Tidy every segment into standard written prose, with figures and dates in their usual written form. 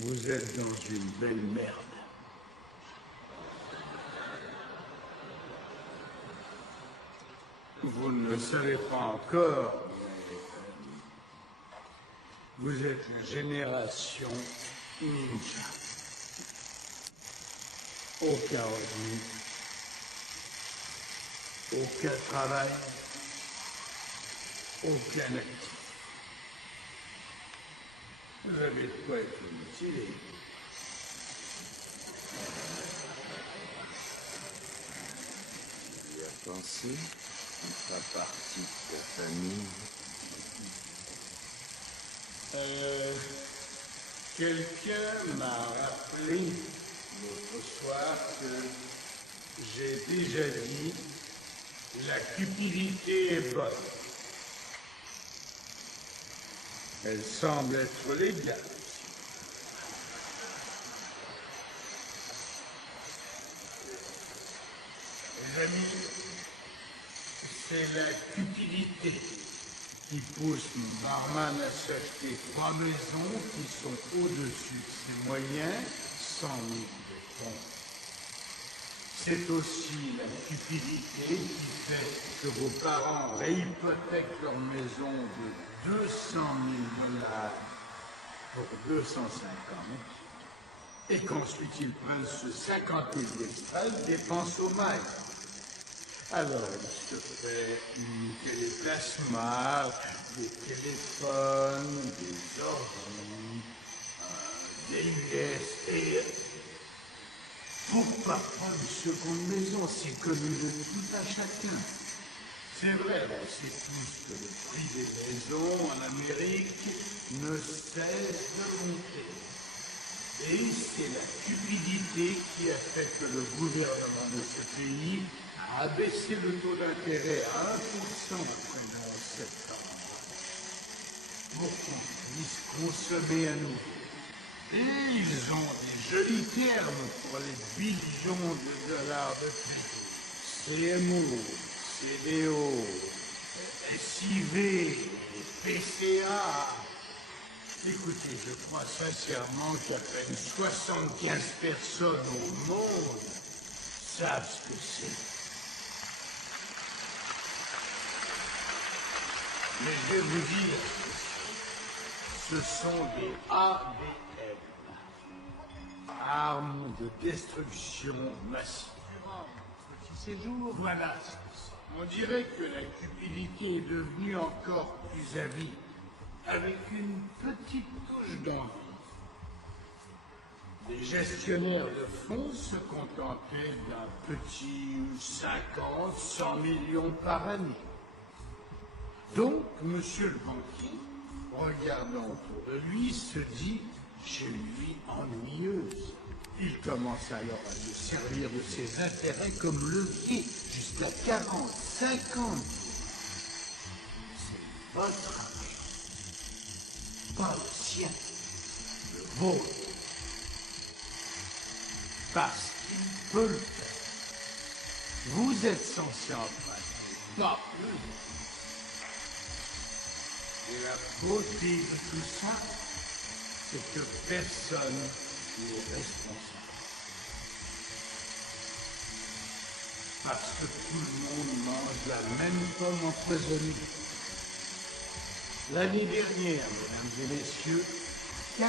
Vous êtes dans une belle merde. Vous ne le savez pas encore, mais vous êtes une génération ninja. Aucun revenu, aucun travail, aucun actif. Vous avez de quoi être mutilé. Tu as pensé? On fera partie de ta famille. Quelqu'un m'a rappelé l'autre soir que j'ai déjà dit la cupidité est bonne. Elle semble être légale. Les amis, c'est la cupidité qui pousse Barman à s'acheter 3 maisons qui sont au-dessus de ses moyens, 100 000 de fonds. C'est aussi la cupidité qui fait que vos parents réhypothèquent leur maison de 200 000 $ pour 250 et qu'ensuite ils prennent ce 50 000 d'extra et dépensent au mail. Alors, il se fait des plasmas, des téléphones, des ordi, des US, et pour pas prendre une seconde maison, c'est comme une tout à chacun. C'est vrai, on sait tous que le prix des maisons en Amérique ne cesse de monter. Et c'est la cupidité qui a fait que le gouvernement de ce pays a abaissé le taux d'intérêt à 1% après le 11 septembre. Pour qu'on puisse consommer à nouveau. Et ils ont des jolis termes pour les billions de dollars de crédit. CMO, CDO, SIV, PCA. Écoutez, je crois sincèrement qu'à peine 75 personnes au monde savent ce que c'est. Mais je vais vous dire, ce sont des ADM, armes de destruction massive. Petit séjour, voilà ce que c'est. On dirait que la cupidité est devenue encore plus avide, avec une petite touche d'envie. Les gestionnaires de fonds se contentaient d'un petit 50, 100 millions par année. Donc, monsieur le banquier, regardant autour de lui, se dit « j'ai une vie ennuyeuse ». Il commence alors à se servir de ses intérêts comme levier, jusqu'à 40, 50. C'est votre argent, pas le sien, le vôtre. Parce qu'il peut le faire. Vous êtes censé emprunter, pas plus. Et la beauté de tout ça, c'est que personne n'est responsable. Parce que tout le monde mange la même pomme empoisonnée. L'année dernière, mesdames et messieurs, 40%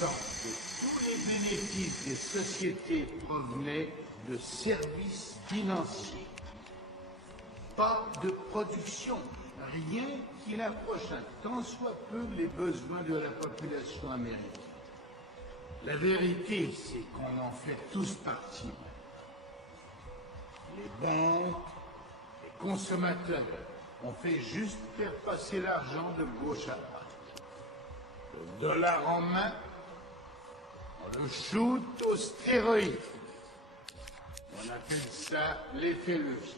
de tous les bénéfices des sociétés provenaient de services financiers. Pas de production, rien qui n'approche un tant soit peu les besoins de la population américaine. La vérité, c'est qu'on en fait tous partie. Les banques, les consommateurs, on fait juste faire passer l'argent de gauche à droite. Le dollar en main, on le shoot aux stéroïdes. On appelle ça l'effet levier.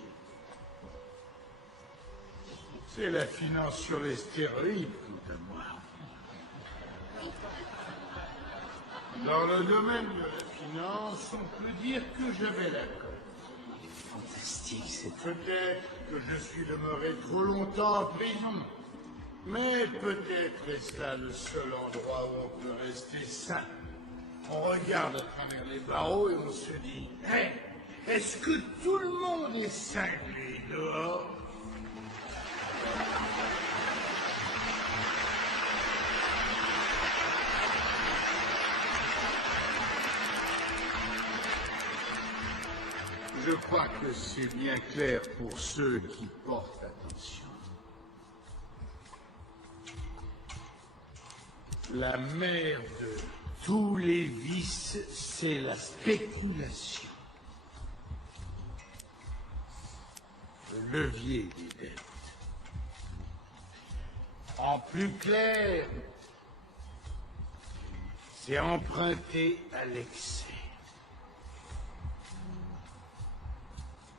C'est la finance sur les stéroïdes, tout à moi. Dans le domaine de la finance, on peut dire que j'avais la cote. Fantastique, c'est... Peut-être que je suis demeuré trop longtemps en prison. Mais peut-être est-ce là le seul endroit où on peut rester sain. On regarde à travers les barreaux et on se dit, hey, est-ce que tout le monde est cinglé dehors? Je crois que c'est bien clair pour ceux qui portent attention. La mère de tous les vices, c'est la spéculation. Le levier des dettes. En plus clair, c'est emprunter à l'excès.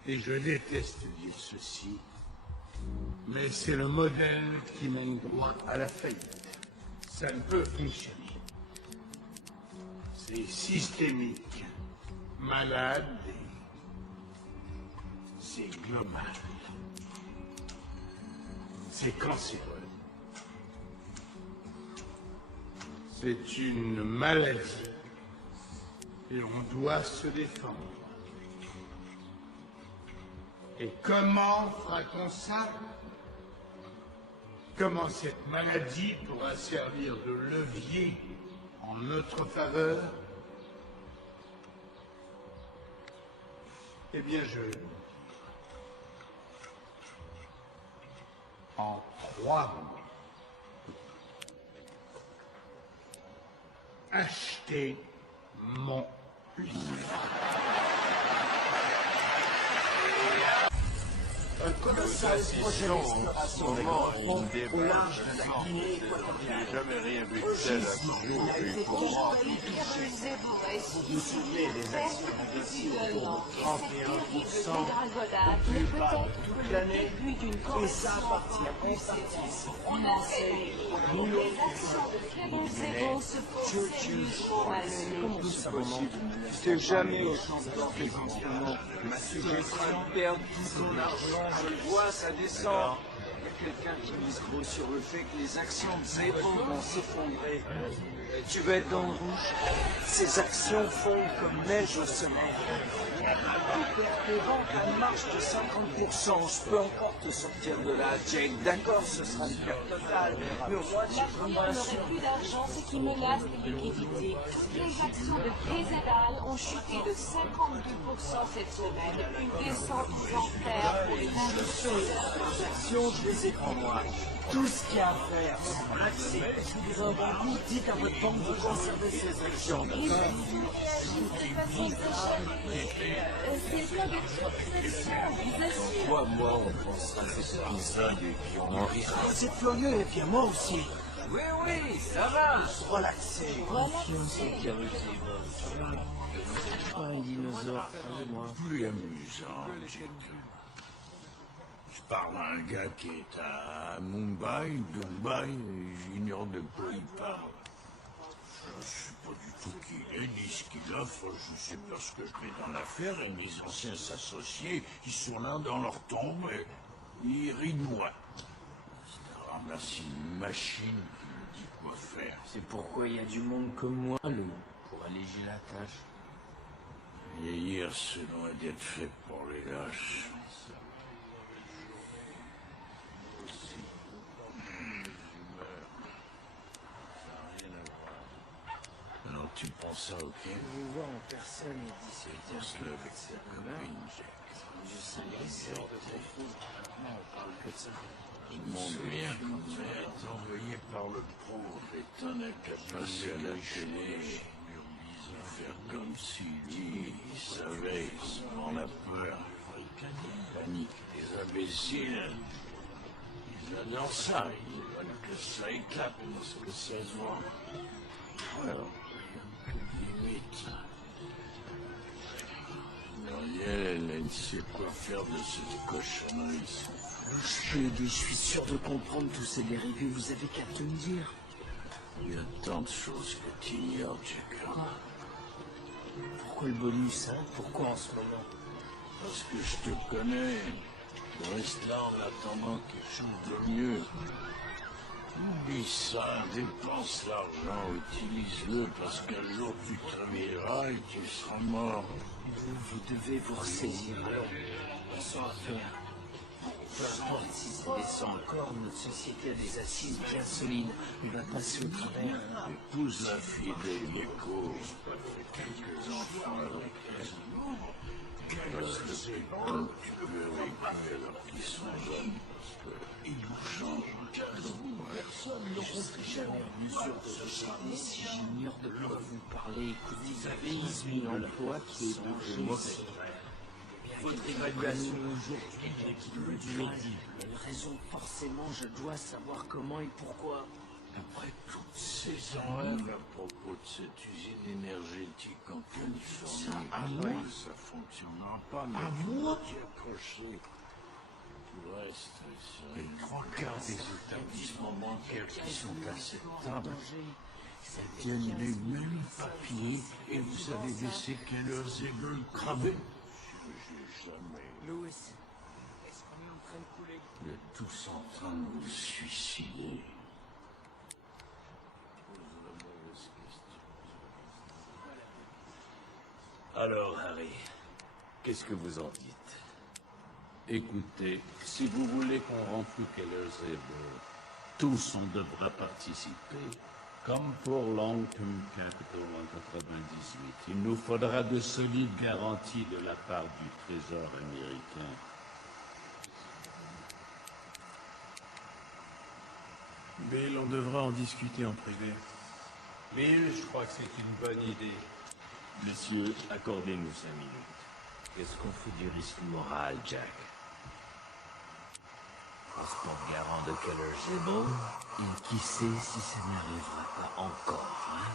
Et je déteste dire ceci, mais c'est le modèle qui mène droit à la faillite. Ça ne peut fonctionner. C'est systémique, malade, c'est global. C'est cancéreux. C'est une maladie. Et on doit se défendre. Et comment fera-t-on ça? Comment cette maladie pourra servir de levier en notre faveur? Eh bien, en 3 mots, achetez mon livre. Un colossal projet d'exploration au large de la Guinée équatoriale. Jamais rien vu de tel à Congo, puis pour moi. Vous vous souvenez des actions agressives pour 31% de plus bas toute l'année, et ça appartient en partie aux Français, aux Churchill, comment c'est possible? C'est jamais au champ de ma suggestion, perdre tout son argent, je le vois, ça descend. Il y a quelqu'un qui mise gros sur le fait que les actions de Zéro vont s'effondrer. Tu vas être dans le rouge. Ces actions fondent comme neige au sommet. Tes ventes à une marge de 50%. Je peux encore te sortir de là, Jake. D'accord, ce sera une perte totale. Mais au moins, tu peux Il n'aurait plus d'argent, ce qui menace les liquidités. Toutes les actions de Kézedal ont chuté de 52% cette semaine. Une descente exemplaire pour les investisseurs. Les actions, je les ai pour moi. Tout ce qu'il y a à faire, c'est relaxer. Si vous avez envie, dites à votre banque de conserver ces actions. Moi, on pensera à cet épisode et puis on en rira. Vous êtes furieux et puis moi aussi. Oui, ça va. Relaxer. Un dinosaure, moi. Plus amusant, Jack. Je parle à un gars qui est à Mumbai, Dubaï, et j'ignore de quoi il parle. Je ne sais pas du tout qui il est, ni ce qu'il offre, je sais pas ce que je mets dans l'affaire, et mes anciens associés, ils sont là dans leur tombe, et ils rient de moi. C'est un ramassis une machine qui me dit quoi faire. C'est pourquoi il y a du monde comme moi, pour alléger la tâche. Vieillir, c'est loin d'être fait pour les lâches. Alors tu prends ça, ok? Vous voir en personne et d'ici Pense-le avec ta copine, Jack. je sais les sort de ton fou. On parle que de ça. Je me souviens quand tu es envoyé par le pauvre étonnant qu'à passer à la télé. Faire comme si lui, il savait, sans la peur, panique des imbéciles. Ils adorent ça, ils veulent que ça éclate parce que ça se voit. Alors, limite. Gabrielle, elle sait quoi faire de cette cochonnerie. Je suis sûr de comprendre tous ces dérivés, vous avez qu'à te le dire. Il y a tant de choses que tu ignores, Jack. Pourquoi le bonus, hein? Pourquoi en ce moment? Parce que je te connais. Je reste là en attendant quelque chose de mieux. Oublie ça, dépense l'argent, utilise-le parce qu'un jour tu te réveilleras et tu seras mort. Vous devez vous ressaisir. Alors, passons à faire. Peu importe si c'est décent encore, notre société a des assises bien solides. Il va passer au travers. Épouse la fille de Yeko. Quelques enfants avec elle. Parce que tant que tu peux avec eux alors qu'ils sont jeunes, parce qu'ils nous changent. Personne ne refait jamais en mesure de ce Et si j'ignore de quoi vous parlez, écoutez, vous avez 15 000 emplois qui est de mauvais. Votre évaluation aujourd'hui n'est plus crédible. Elle raison, forcément, je dois savoir comment et pourquoi. Après toutes ces enrêves à propos de cette usine énergétique en Californie, ça fonctionnera pas, mais moi qui accroché. Tout le reste, les 3/4 des établissements bancaires qui sont à cette table tiennent les mêmes papiers et vous avez laissé Keller's Eagle cramer. Louis, est-ce qu'on est en train de couler? Vous êtes tous en train de vous suicider. Alors, Harry, qu'est-ce que vous en dites? Écoutez, si vous voulez qu'on rende plus Keller's Eagle, tous on devra participer. Comme pour Long-Term Capital en 98, il nous faudra de solides garanties de la part du Trésor américain. Bill, on devra en discuter en privé. Bill, je crois que c'est une bonne idée. Messieurs, accordez-nous 5 minutes. Qu'est-ce qu'on fait du risque moral, Jack? On se porte garant de Keller's Eagle, et qui sait si ça n'arrivera pas encore, hein?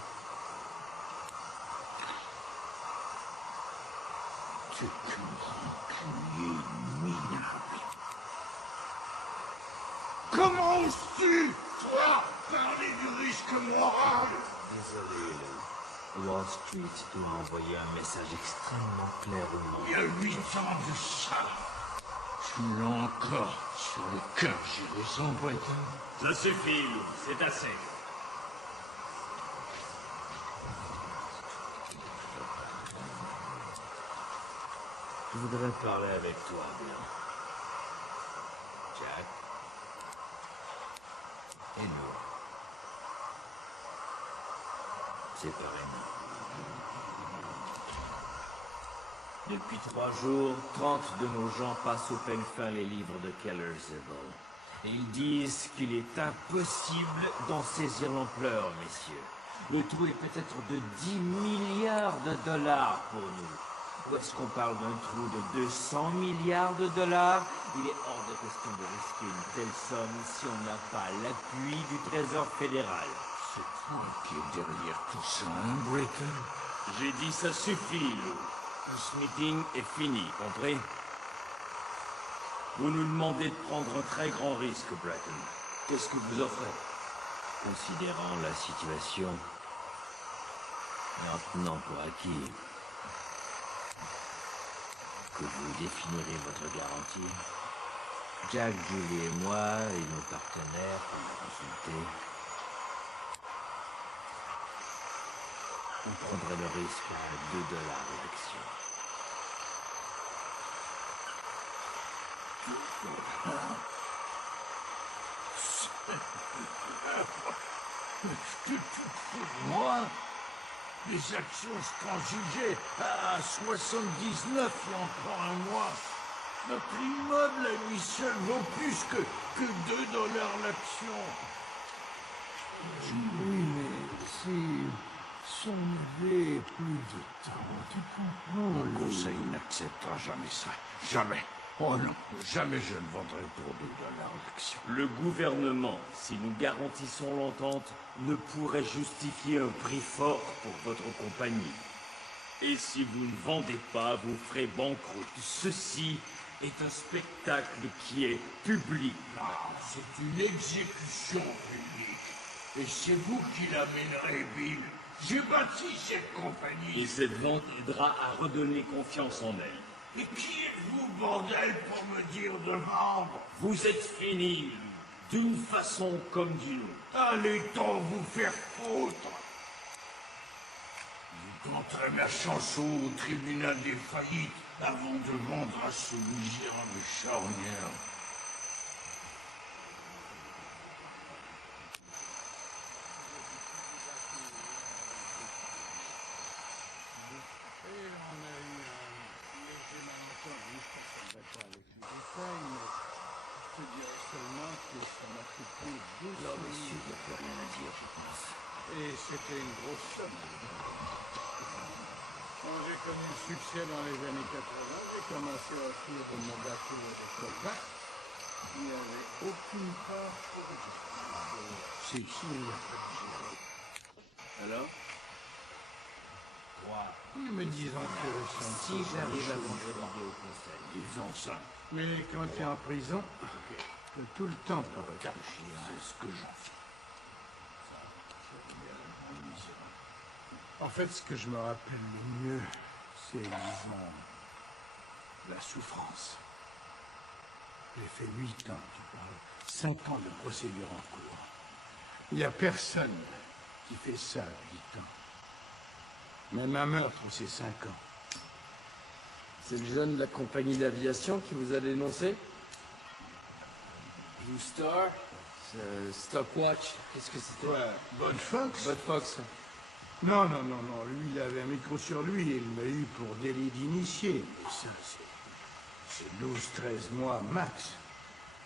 Tu es qu'un rancunier minable. Comment oses-tu, toi, parler du risque moral? Désolé, Lou. Wall Street doit envoyer un message extrêmement clair au monde. Il y a 8 ans de ça. Tu l'as encore sur le cœur, j'ai raison, Brighton. Ça suffit, Lou, c'est assez. Je voudrais parler avec toi, Bill. Jack. Et nous. Séparément. Depuis 3 jours, 30 de nos gens passent au peigne fin les livres de Keller's Eagle. Et ils disent qu'il est impossible d'en saisir l'ampleur, messieurs. Le tout est peut-être de 10 milliards de dollars pour nous. Ou est-ce qu'on parle d'un trou de 200 milliards de dollars? Il est hors de question de risquer une telle somme si on n'a pas l'appui du Trésor fédéral. C'est toi qui es derrière tout ça, hein, Brighton? J'ai dit ça suffit, Lou. Ce meeting est fini, compris? Vous nous demandez de prendre un très grand risque, Bratton. Qu'est-ce que vous offrez? Considérant la situation, et en tenant pour acquis que vous définirez votre garantie, Jack, Julie et moi et nos partenaires qu'on a consultés, on prendrait le risque à 2 $ l'action. Tu te fous de moi? Les actions se transjugeaient à 79 il y a encore un mois. Notre immeuble à lui seul vaut plus que 2 $ l'action. Oui, mais si on avait plus de temps, tu comprends? Le conseil n'acceptera jamais ça. Jamais. Oh non, jamais je ne vendrai pour 2 $ l'action. Le gouvernement, si nous garantissons l'entente, ne pourrait justifier un prix fort pour votre compagnie. Et si vous ne vendez pas, vous ferez banqueroute. Ceci est un spectacle qui est public. Ah, c'est une exécution publique. Et c'est vous qui l'amènerez, Bill. J'ai bâti cette compagnie. Et cette vente aidera à redonner confiance en elle. Et qui êtes-vous, bordel, pour me dire de vendre? Vous êtes fini. d'une façon comme d'une autre. Allez donc vous faire foutre. Vous tenterez ma chanson au tribunal des faillites avant de vendre à ce misérable charnière. Là, monsieur, il n'y a plus rien à dire, je pense. Et c'était une grosse somme. Quand j'ai connu le succès dans les années 80, j'ai commencé à offrir de mon bateau à des copains. Il n'y avait aucune part pour eux. C'est ici, il n'y a pas de gérer. Alors? Mais disons que Si j'arrive à vendre l'idée au conseil, disons ça. Mais quand tu es en prison, tu as tout le temps pour réfléchir. C'est ce que j'en fais. En fait, ce que je me rappelle le mieux, c'est, disons, la souffrance. J'ai fait 8 ans, tu parles. 5 ans de procédure en cours. Il n'y a personne qui fait ça à 8 ans. Même un meurtre, c'est 5 ans. C'est le jeune de la compagnie d'aviation qui vous a dénoncé? Blue Star? Stockwatch? Qu'est-ce que c'était? Ouais, Bud Fox? Bud Fox. Non. Lui, il avait un micro sur lui et il m'a eu pour délit d'initié. Mais ça, c'est 12-13 mois max.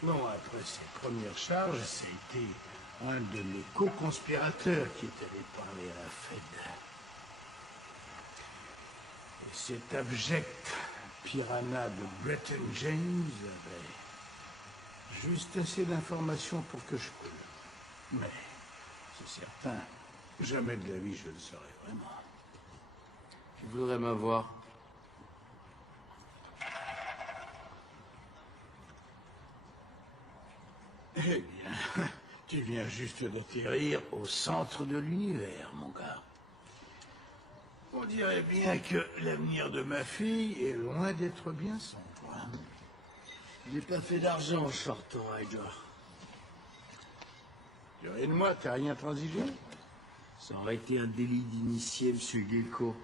Bon, après ses premières charges, c'était un de mes co-conspirateurs qui est allé parler à la Fed. Et cet abject piranha de Bretton James avait juste assez d'informations pour que je coule. Mais, c'est certain, jamais de la vie je le saurais vraiment. Tu voudrais m'avoir? Eh bien, tu viens juste d'atterrir au centre de l'univers, mon gars. On dirait bien que l'avenir de ma fille est loin d'être bien sombre. J'ai pas fait d'argent en short rider. Et de moi, t'as rien transigé? Ça aurait été un délit d'initié, monsieur Gecko.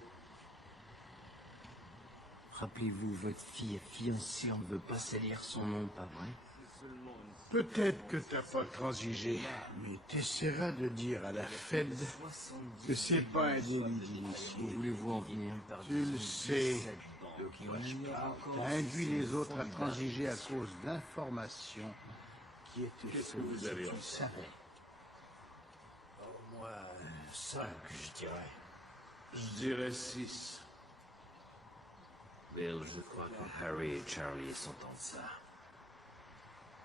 Rappelez-vous, votre fille est fiancée, on ne veut pas salir son nom, pas vrai? Peut-être que t'as pas transigé, mais t'essaieras de dire à la Fed que c'est pas un délit d'initié. Où voulez-vous en venir? Tu le sais de quoi je parle. T'as induit les autres à transiger à cause d'informations qui étaient fausses. vous avez Tu le savais. Moi, 5, je dirais. Je dirais 6. Bill, je crois que Harry et Charlie sont en ça.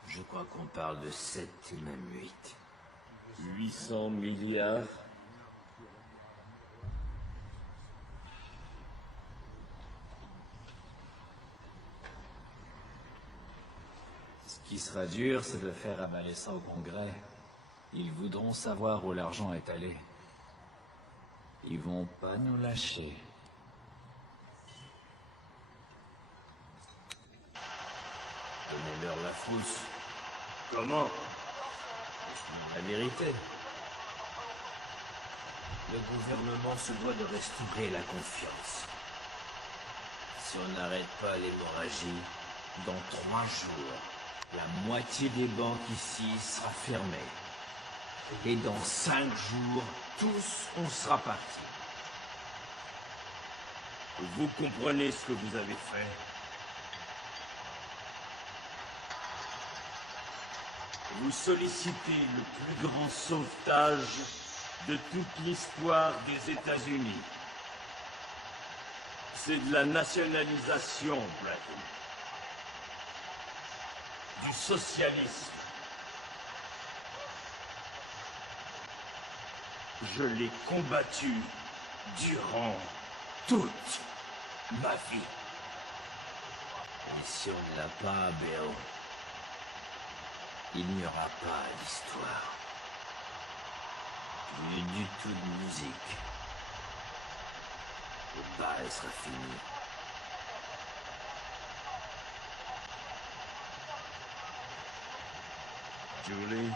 Je crois qu'on parle de 7 ou même 8. 800 milliards. Ce qui sera dur, c'est de faire avaler ça au Congrès. Ils voudront savoir où l'argent est allé. Ils vont pas nous lâcher. Donnez-leur la frousse. Comment? La vérité. Le gouvernement se doit de restaurer la confiance. Si on n'arrête pas l'hémorragie, dans 3 jours, la moitié des banques ici sera fermée. Et dans 5 jours, tous, on sera partis. Vous comprenez ce que vous avez fait? Vous sollicitez le plus grand sauvetage de toute l'histoire des États-Unis. C'est de la nationalisation, Bradley. Du socialisme. Je l'ai combattu durant toute ma vie. Et si on ne l'a pas, Bill, il n'y aura pas d'histoire. Plus du tout de musique. Le bal sera fini. Julie?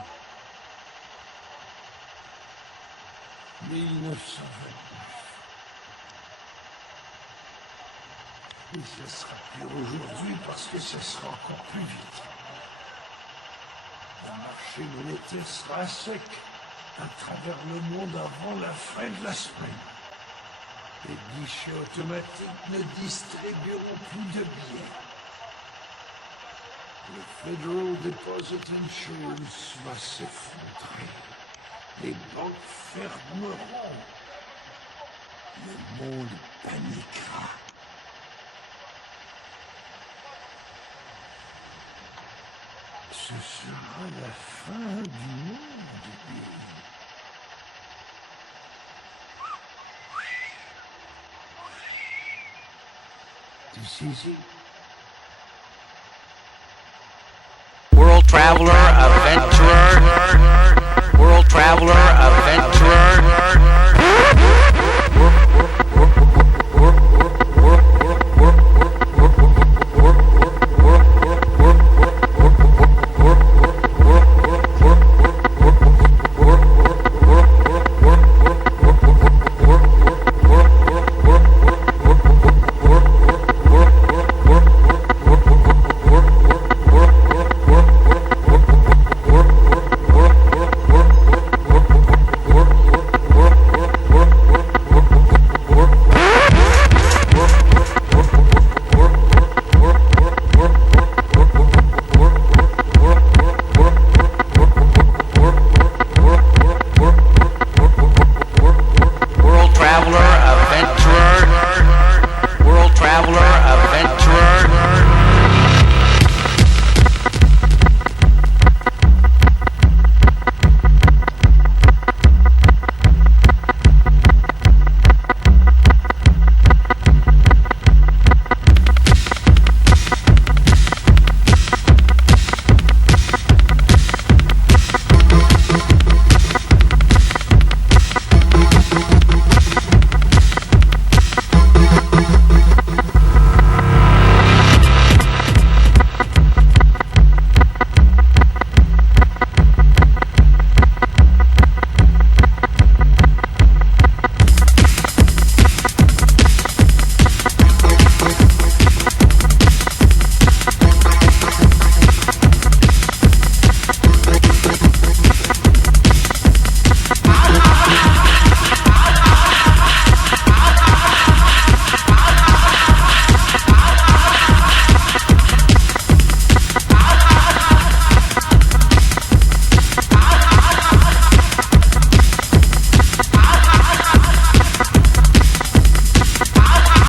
1929. Et ce sera plus aujourd'hui parce que ce sera encore plus vite. Le marché monétaire sera sec à travers le monde avant la fin de la semaine. Les guichets automatiques ne distribueront plus de billets. Le Federal Deposit Insurance va s'effondrer. Les banques fermeront. Le monde paniquera. Ce sera la fin du monde, Bill. Tu saisis? World traveler, adventurer, world traveler,